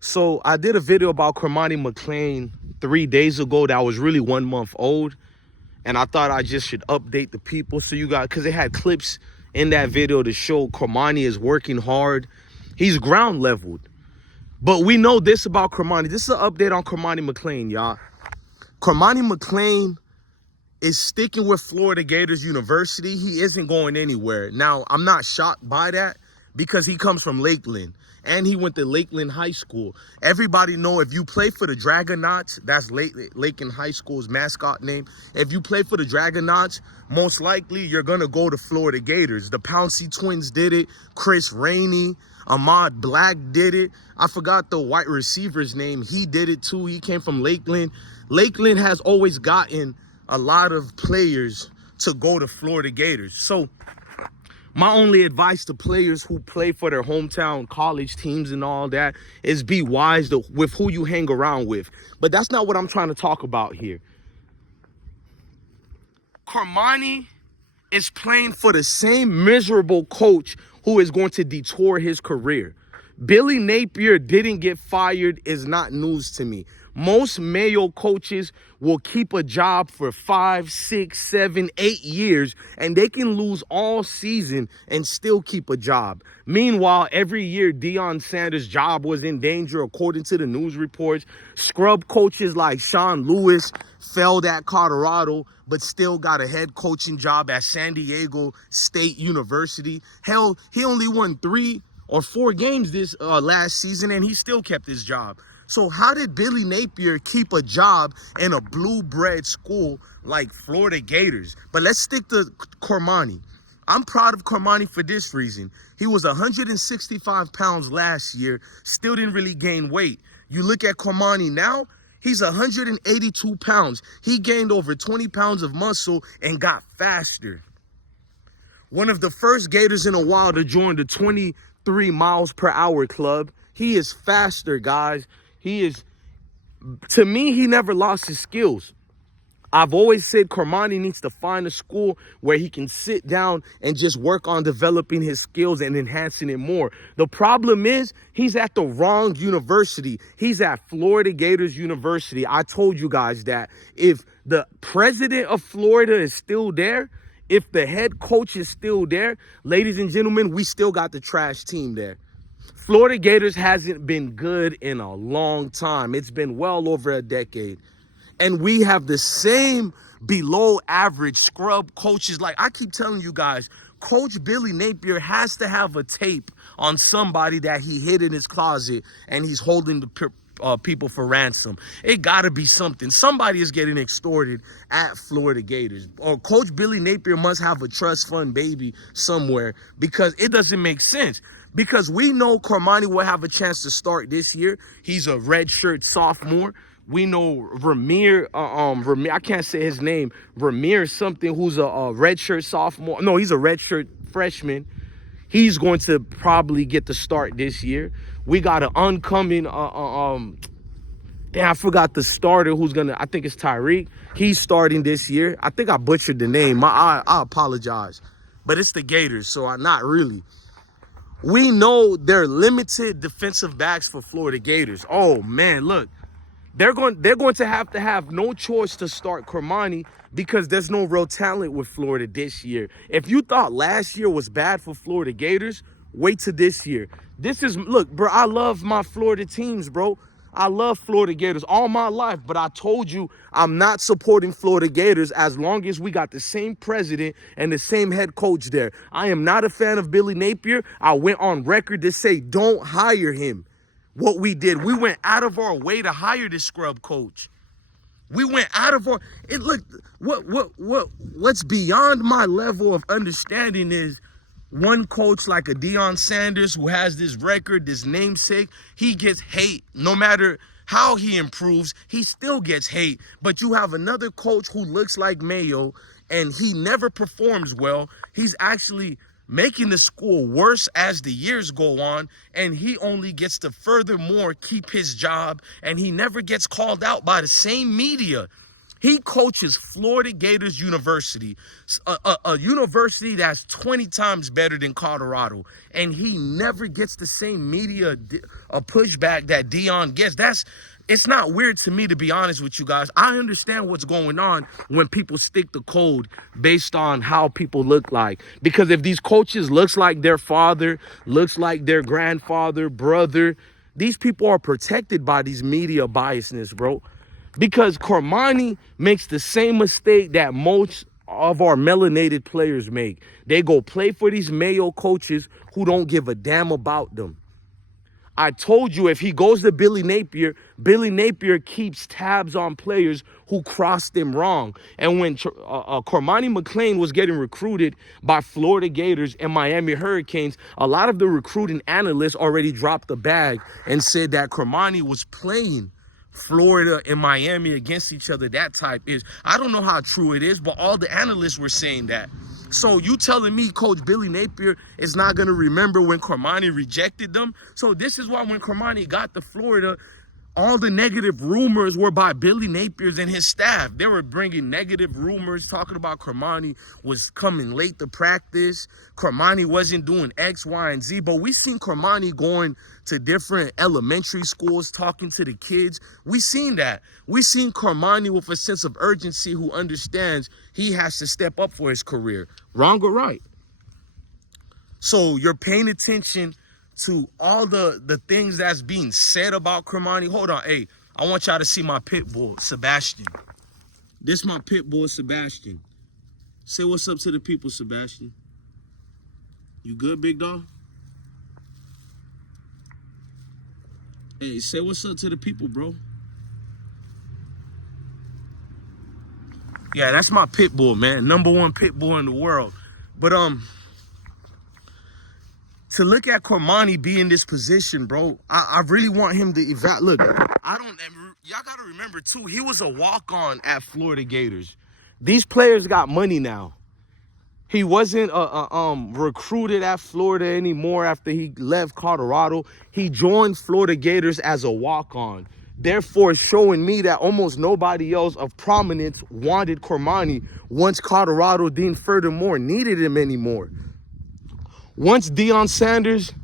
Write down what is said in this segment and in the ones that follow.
So I did a video about Cormani McClain 3 days ago that was really 1 month old. And I thought I just should update the people so you guys, because they had clips in that video to show Cormani is working hard. He's ground leveled. But we know this about Cormani. This is an update on Cormani McClain, y'all. Cormani McClain is sticking with Florida Gators University. He isn't going anywhere. Now, I'm not shocked by that because he comes from Lakeland and he went to Lakeland High School. Everybody know if you play for the Dragonauts, that's Lakeland High School's mascot name. If you play for the Dragonauts, most likely you're going to go to Florida Gators. The Pouncey twins did it. Chris Rainey, Ahmad Black did it. I forgot the wide receiver's name. He did it too. He came from Lakeland. Lakeland has always gotten a lot of players to go to Florida Gators. So my only advice to players who play for their hometown college teams and all that is be wise with who you hang around with. But that's not what I'm trying to talk about here. Cormani is playing for the same miserable coach who is going to detour his career. Billy Napier didn't get fired is not news to me. Most Mayo coaches will keep a job for 5, 6, 7, 8 years, and they can lose all season and still keep a job. Meanwhile, every year, Deion Sanders' job was in danger, according to the news reports. Scrub coaches like Sean Lewis failed at Colorado, but still got a head coaching job at San Diego State University. Hell, he only won 3 or 4 games this last season, and he still kept his job. So how did Billy Napier keep a job in a blue-bread school like Florida Gators? But let's stick to Cormani. I'm proud of Cormani for this reason. He was 165 pounds last year, still didn't really gain weight. You look at Cormani now, he's 182 pounds. He gained over 20 pounds of muscle and got faster. One of the first Gators in a while to join the 23 miles per hour club. He is faster, guys. He is, to me, he never lost his skills. I've always said Cormani needs to find a school where he can sit down and just work on developing his skills and enhancing it more. The problem is he's at the wrong university. He's at Florida Gators University. I told you guys that if the president of Florida is still there, if the head coach is still there, ladies and gentlemen, we still got the trash team there. Florida Gators hasn't been good in a long time. It's been well over a decade. And we have the same below average scrub coaches. Like I keep telling you guys, Coach Billy Napier has to have a tape on somebody that he hid in his closet and he's holding the people for ransom. It got to be something. Somebody is getting extorted at Florida Gators. Or Coach Billy Napier must have a trust fund baby somewhere because it doesn't make sense. Because we know Cormani will have a chance to start this year. He's a redshirt sophomore. We know Ramir, I can't say his name, Ramir something, who's a redshirt sophomore. No, he's a redshirt freshman. He's going to probably get the start this year. We got an oncoming, damn, I forgot the starter who's going to, I think it's Tyreek. He's starting this year. I think I butchered the name. I apologize. But it's the Gators, so not really. We know they're limited defensive backs for Florida Gators. Oh, man, look. They're going to have no choice to start Cormani because there's no real talent with Florida this year. If you thought last year was bad for Florida Gators, wait till this year. Look, bro, I love my Florida teams, bro. I love Florida Gators all my life, but I told you I'm not supporting Florida Gators as long as we got the same president and the same head coach there. I am not a fan of Billy Napier. I went on record to say don't hire him. What we did, we went out of our way to hire this scrub coach. We went out of our, what's beyond my level of understanding is one coach like a Deion Sanders who has this record, this namesake, he gets hate. No matter how he improves, he still gets hate. But you have another coach who looks like Mayo and he never performs well. He's actually making the school worse as the years go on, and he only gets to furthermore keep his job, and he never gets called out by the same media. He coaches Florida Gators University, a university that's 20 times better than Colorado, and he never gets the same media pushback that Deion gets. It's not weird to me, to be honest with you guys. I understand what's going on when people stick the code based on how people look like. Because if these coaches looks like their father, looks like their grandfather, brother, these people are protected by these media biasness, bro. Because Cormani makes the same mistake that most of our melanated players make. They go play for these Mayo coaches who don't give a damn about them. I told you, if he goes to Billy Napier keeps tabs on players who crossed him wrong. And when Cormani McClain was getting recruited by Florida Gators and Miami Hurricanes, a lot of the recruiting analysts already dropped the bag and said that Cormani was playing Florida and Miami against each other. That type is, I don't know how true it is, but all the analysts were saying that. So you telling me Coach Billy Napier is not going to remember when Cormani rejected them? So this is why when Cormani got to Florida, all the negative rumors were by Billy Napier's and his staff. They were bringing negative rumors, talking about Cormani was coming late to practice. Cormani wasn't doing X, Y, and Z. But we seen Cormani going to different elementary schools, talking to the kids. We seen that. We seen Cormani with a sense of urgency who understands he has to step up for his career. Wrong or right? So you're paying attention to all the things that's being said about Cormani. Hold on, hey, I want y'all to see my pit bull, Sebastian. This my pit bull, Sebastian. Say what's up to the people, Sebastian. You good, big dog? Hey, say what's up to the people, bro. Yeah, that's my pit bull, man. #1 pit bull in the world. But to look at Cormani be in this position, bro, I really want him to Look, y'all got to remember, too, he was a walk-on at Florida Gators. These players got money now. He wasn't recruited at Florida anymore after he left Colorado. He joined Florida Gators as a walk-on. Therefore, showing me that almost nobody else of prominence wanted Cormani once Colorado didn't furthermore needed him anymore. Once Deion Sanders'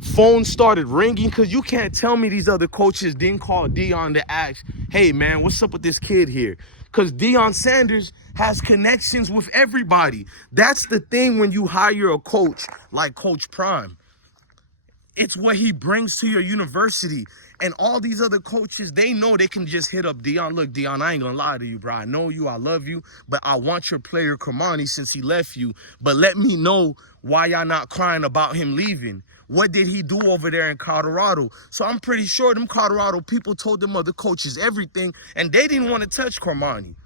phone started ringing, because you can't tell me these other coaches didn't call Deion to ask, hey, man, what's up with this kid here? Because Deion Sanders has connections with everybody. That's the thing when you hire a coach like Coach Prime. It's what he brings to your university. And all these other coaches, they know they can just hit up Deion. Look, Deion, I ain't gonna lie to you, bro. I know you, I love you, but I want your player Cormani since he left you. But let me know why y'all not crying about him leaving. What did he do over there in Colorado? So I'm pretty sure them Colorado people told them other coaches everything, and they didn't want to touch Cormani.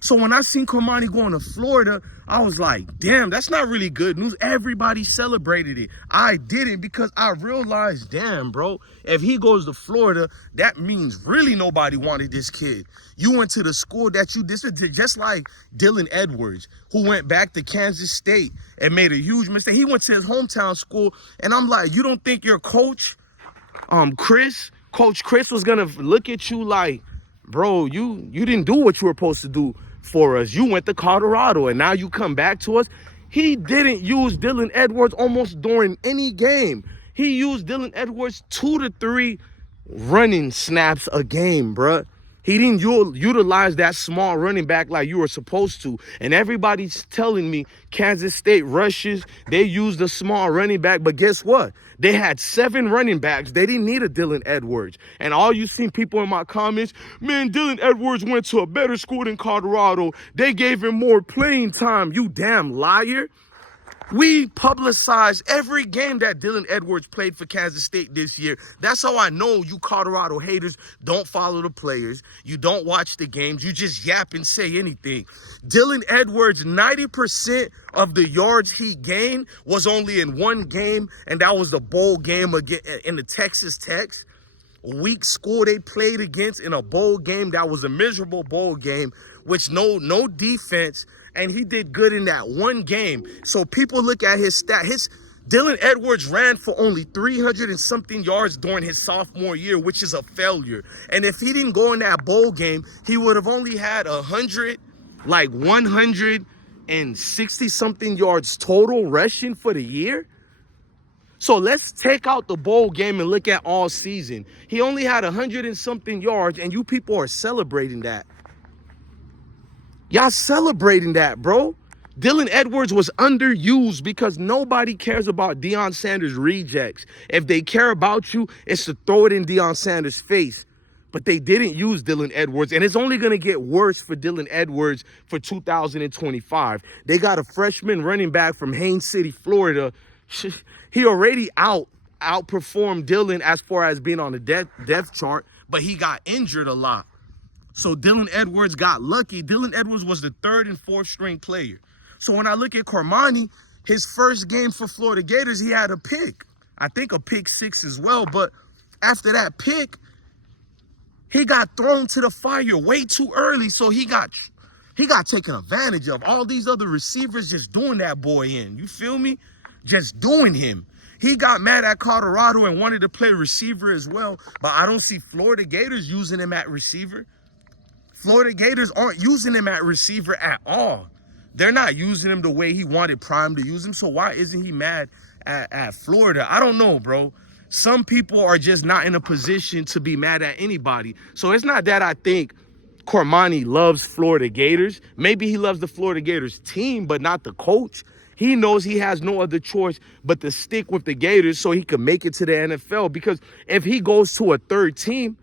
So when I seen Cormani going to Florida, I was like, damn, that's not really good news. Everybody celebrated it. I didn't, because I realized, damn, bro, if he goes to Florida, that means really nobody wanted this kid. You went to the school that you did, just like Dylan Edwards, who went back to Kansas State and made a huge mistake. He went to his hometown school, and I'm like, you don't think your coach, Coach Chris was going to look at you like, bro, you didn't do what you were supposed to do for us. You went to Colorado, and now you come back to us. He didn't use Dylan Edwards almost during any game. He used Dylan Edwards 2 to 3 running snaps a game, bruh. He didn't utilize that small running back like you were supposed to. And everybody's telling me Kansas State rushes, they used a small running back. But guess what? They had 7 running backs. They didn't need a Dylan Edwards. And all you seen people in my comments, man, Dylan Edwards went to a better school than Colorado. They gave him more playing time. You damn liar. We publicized every game that Dylan Edwards played for Kansas State this year. That's how I know you Colorado haters don't follow the players. You don't watch the games. You just yap and say anything. Dylan Edwards, 90% of the yards he gained was only in one game, and that was the bowl game again in the Texas Tech. Weak school they played against in a bowl game. That was a miserable bowl game, which no defense, and he did good in that one game. So people look at his stat. Dylan Edwards ran for only 300 and something yards during his sophomore year, which is a failure. And if he didn't go in that bowl game, he would have only had 160 something yards total rushing for the year. So let's take out the bowl game and look at all season. He only had 100 and something yards, and you people are celebrating that. Y'all celebrating that, bro. Dylan Edwards was underused because nobody cares about Deion Sanders rejects. If they care about you, it's to throw it in Deion Sanders' face. But they didn't use Dylan Edwards, and it's only going to get worse for Dylan Edwards for 2025. They got a freshman running back from Haines City, Florida. He already outperformed Dylan as far as being on the depth chart, but he got injured a lot. So Dylan Edwards got lucky. Dylan Edwards was the third and fourth string player. So when I look at Cormani, his first game for Florida Gators, he had a pick. I think a pick 6 as well. But after that pick, he got thrown to the fire way too early. So he got taken advantage of. All these other receivers just doing that boy in. You feel me? Just doing him. He got mad at Colorado and wanted to play receiver as well. But I don't see Florida Gators using him at receiver. Florida Gators aren't using him at receiver at all. They're not using him the way he wanted Prime to use him. So why isn't he mad at Florida? I don't know, bro. Some people are just not in a position to be mad at anybody. So it's not that I think Cormani loves Florida Gators. Maybe he loves the Florida Gators team, but not the coach. He knows he has no other choice but to stick with the Gators so he can make it to the NFL. Because if he goes to a third team,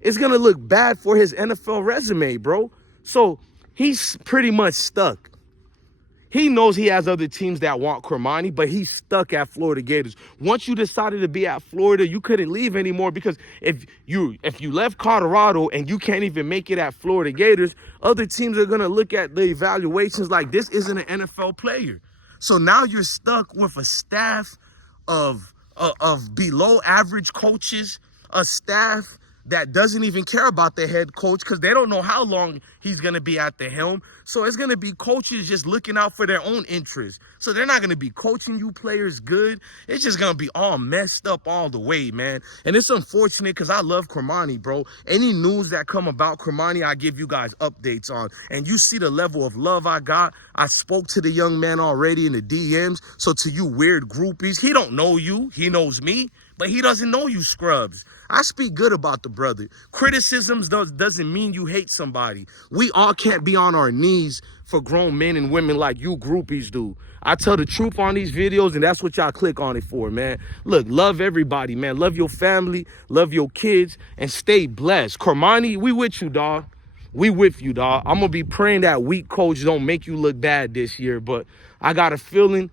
it's going to look bad for his NFL resume, bro. So he's pretty much stuck. He knows he has other teams that want Cormani, but he's stuck at Florida Gators. Once you decided to be at Florida, you couldn't leave anymore, because if you left Colorado and you can't even make it at Florida Gators, other teams are going to look at the evaluations like this isn't an NFL player. So now you're stuck with a staff of below average coaches, a staff that doesn't even care about the head coach because they don't know how long he's going to be at the helm. So it's going to be coaches just looking out for their own interests. So they're not going to be coaching you players good. It's just going to be all messed up all the way, man. And it's unfortunate because I love Cormani, bro. Any news that come about Cormani, I give you guys updates on. And you see the level of love I got. I spoke to the young man already in the DMs. So to you weird groupies, he don't know you. He knows me, but he doesn't know you scrubs. I speak good about the brother. Criticisms doesn't mean you hate somebody. We all can't be on our knees for grown men and women like you groupies do. I tell the truth on these videos, and that's what y'all click on it for, man. Look, love everybody, man. Love your family, love your kids, and stay blessed. Cormani, we with you, dog. We with you, dog. I'm going to be praying that weak coach don't make you look bad this year, but I got a feeling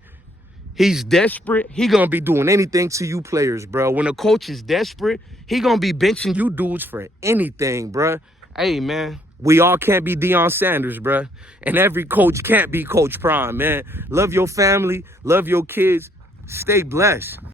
he's desperate. He going to be doing anything to you players, bro. When a coach is desperate, he going to be benching you dudes for anything, bro. Hey, man, we all can't be Deion Sanders, bro. And every coach can't be Coach Prime, man. Love your family. Love your kids. Stay blessed.